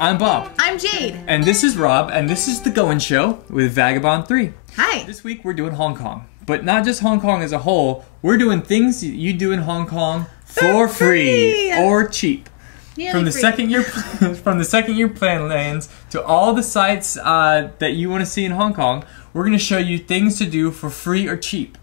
I'm Bob. I'm Jade. And this is Rob, and this is the Goin Show with Vagabond 3. Hi. This week we're doing Hong Kong. But not just Hong Kong as a whole, we're doing things you do in Hong Kong for free or cheap. From the second year plan lands to all the sites that you want to see in Hong Kong, we're going to show you things to do for free or cheap.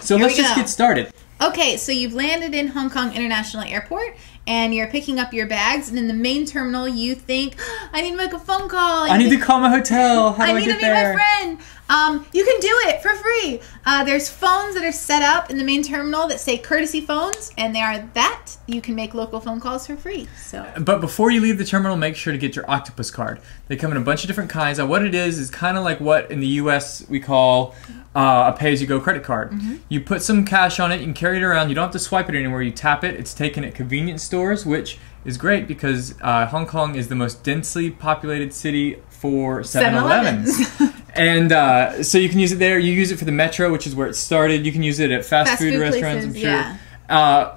So let's just get started. Okay, so you've landed in Hong Kong International Airport and you're picking up your bags, and in the main terminal you think, I need to make a phone call. I need to call my hotel. How do I get there? I need to meet my friend. You can do it for free. There's phones that are set up in the main terminal that say courtesy phones, and they are that. You can make local phone calls for free. So. But before you leave the terminal, make sure to get your octopus card. They come in a bunch of different kinds. Now, what it is kind of like what in the U.S. we call a pay-as-you-go credit card. Mm-hmm. You put some cash on it, you can carry it around, you don't have to swipe it anywhere, you tap it, it's taken at convenience stores, which is great because Hong Kong is the most densely populated city for 7-Elevens. And so you can use it there, you use it for the metro, which is where it started, you can use it at fast food restaurants, places, I'm sure.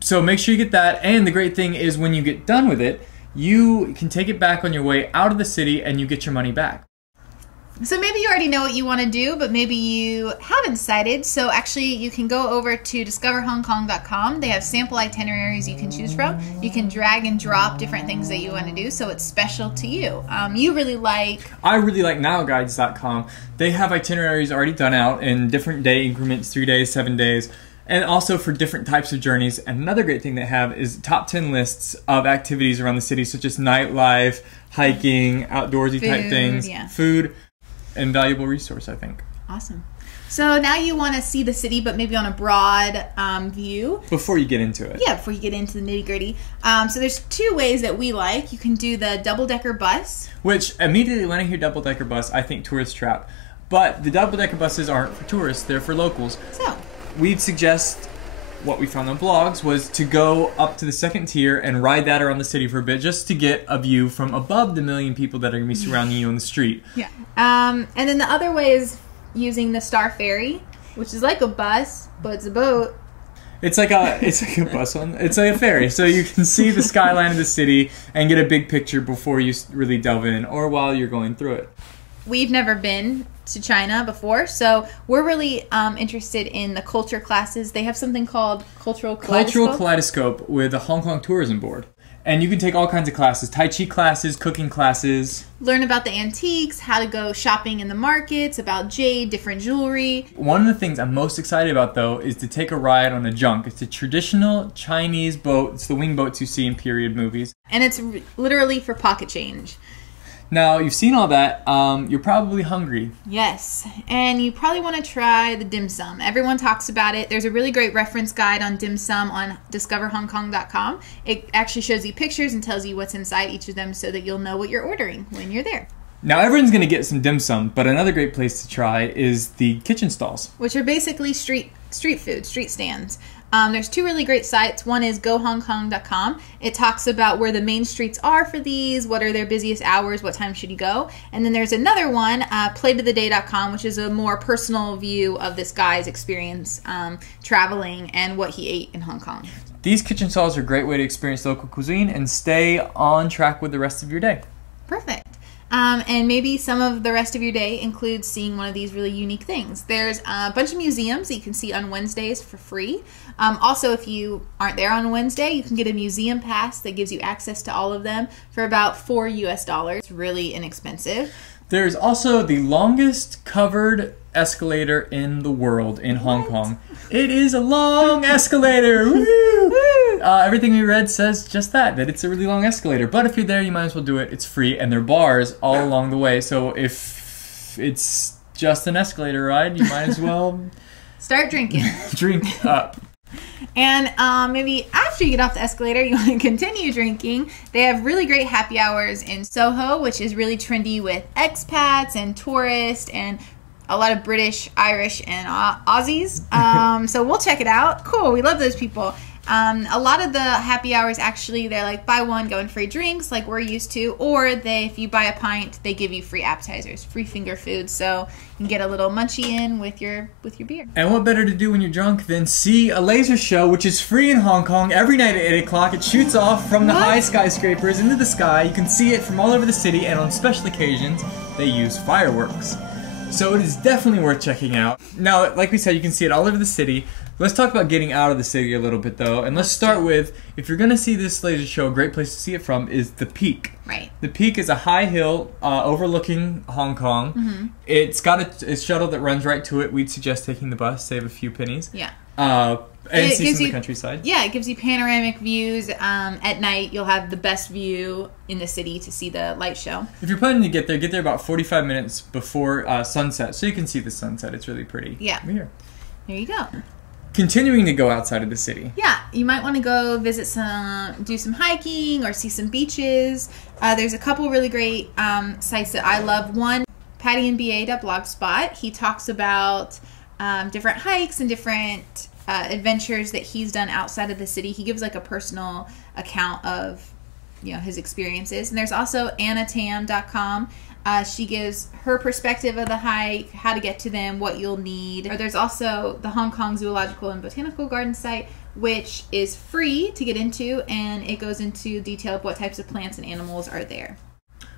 So make sure you get that, and the great thing is when you get done with it, you can take it back on your way out of the city and you get your money back. So maybe you already know what you want to do, but maybe you haven't decided. So actually, you can go over to discoverhongkong.com. They have sample itineraries you can choose from. You can drag and drop different things that you want to do, so it's special to you. I really like nowguides.com. They have itineraries already done out in different day increments, 3 days, 7 days, and also for different types of journeys. And another great thing they have is top 10 lists of activities around the city, such as nightlife, hiking, outdoorsy type things, food. Invaluable resource, I think. Awesome. So now you want to see the city, but maybe on a broad view. Before you get into it. Yeah, before you get into the nitty-gritty. So there's two ways that we like. You can do the double-decker bus. Which, immediately when I hear double-decker bus, I think tourist trap. But the double-decker buses aren't for tourists, they're for locals. So we'd suggest, what we found on blogs, was to go up to the second tier and ride that around the city for a bit, just to get a view from above the million people that are going to be surrounding you on the street. Yeah. And then the other way is using the Star Ferry, which is like a bus, but it's a boat. It's like a bus one. It's like a ferry, so you can see the skyline of the city and get a big picture before you really delve in, or while you're going through it. We've never been to China before, so we're really interested in the culture classes. They have something called Cultural Kaleidoscope with the Hong Kong Tourism Board. And you can take all kinds of classes, Tai Chi classes, cooking classes. Learn about the antiques, how to go shopping in the markets, about jade, different jewelry. One of the things I'm most excited about, though, is to take a ride on a junk. It's a traditional Chinese boat. It's the wing boats you see in period movies. And it's literally for pocket change. Now, you've seen all that. You're probably hungry. Yes, and you probably want to try the dim sum. Everyone talks about it. There's a really great reference guide on dim sum on discoverhongkong.com. It actually shows you pictures and tells you what's inside each of them so that you'll know what you're ordering when you're there. Now, everyone's going to get some dim sum, but another great place to try is the kitchen stalls. Which are basically street food, street stands. There's two really great sites. One is gohongkong.com. It talks about where the main streets are for these, what are their busiest hours, what time should you go. And then there's another one, playtotheday.com, which is a more personal view of this guy's experience traveling and what he ate in Hong Kong. These kitchen stalls are a great way to experience local cuisine and stay on track with the rest of your day. Perfect. And maybe some of the rest of your day includes seeing one of these really unique things. There's a bunch of museums that you can see on Wednesdays for free. Also, if you aren't there on Wednesday, you can get a museum pass that gives you access to all of them for about $4 US. It's really inexpensive. There's also the longest covered escalator in the world in Hong Kong. It is a long escalator. Woo! Everything we read says just that it's a really long escalator. But if you're there, you might as well do it. It's free, and there are bars all along the way. So if it's just an escalator ride, you might as well start drinking. Drink up. And maybe after you get off the escalator, you want to continue drinking. They have really great happy hours in Soho, which is really trendy with expats and tourists and a lot of British, Irish, and Aussies. So we'll check it out. Cool. We love those people. A lot of the happy hours, actually, they're like buy one, go in free drinks like we're used to, or if you buy a pint, they give you free appetizers, free finger food, so you can get a little munchie in with your beer. And what better to do when you're drunk than see a laser show, which is free in Hong Kong every night at 8 o'clock. It shoots off from the high skyscrapers into the sky. You can see it from all over the city, and on special occasions, they use fireworks. So it is definitely worth checking out. Now, like we said, you can see it all over the city. Let's talk about getting out of the city a little bit, though. And let's start with, if you're going to see this laser show, a great place to see it from is the Peak. Right. The Peak is a high hill overlooking Hong Kong. Mm-hmm. It's got a shuttle that runs right to it. We'd suggest taking the bus, save a few pennies. Yeah. And see some of the countryside. Yeah, it gives you panoramic views. At night, you'll have the best view in the city to see the light show. If you're planning to get there about 45 minutes before sunset, so you can see the sunset. It's really pretty. Yeah. Here. There you go. Continuing to go outside of the city. Yeah, you might want to go do some hiking or see some beaches. There's a couple really great sites that I love. One, pattyandba.blogspot. He talks about different hikes and different adventures that he's done outside of the city. He gives like a personal account of his experiences. And there's also annatam.com. She gives her perspective of the hike, how to get to them, what you'll need. Or there's also the Hong Kong Zoological and Botanical Garden site, which is free to get into, and it goes into detail of what types of plants and animals are there.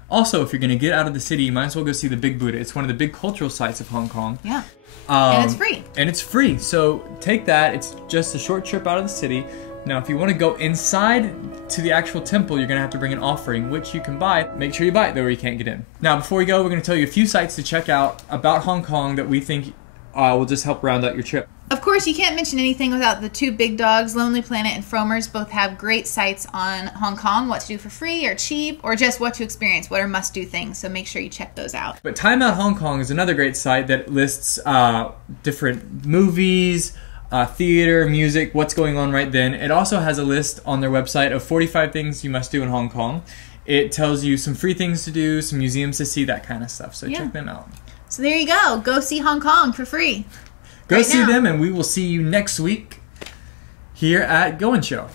Also, if you're going to get out of the city, you might as well go see the Big Buddha. It's one of the big cultural sites of Hong Kong. Yeah. And it's free. And it's free. So take that. It's just a short trip out of the city. Now, if you want to go inside to the actual temple, you're going to have to bring an offering, which you can buy. Make sure you buy it, though, or you can't get in. Now, before we go, we're going to tell you a few sites to check out about Hong Kong that we think will just help round out your trip. Of course, you can't mention anything without the two big dogs. Lonely Planet and Fromers both have great sites on Hong Kong, what to do for free or cheap, or just what to experience, what are must-do things. So make sure you check those out. But Time Out Hong Kong is another great site that lists different movies, theater, music, what's going on right then. It also has a list on their website of 45 things you must do in Hong Kong. It tells you some free things to do, some museums to see, that kind of stuff. So check them out. So there you go. Go see Hong Kong for free. Go see them, and we will see you next week here at Goin Show.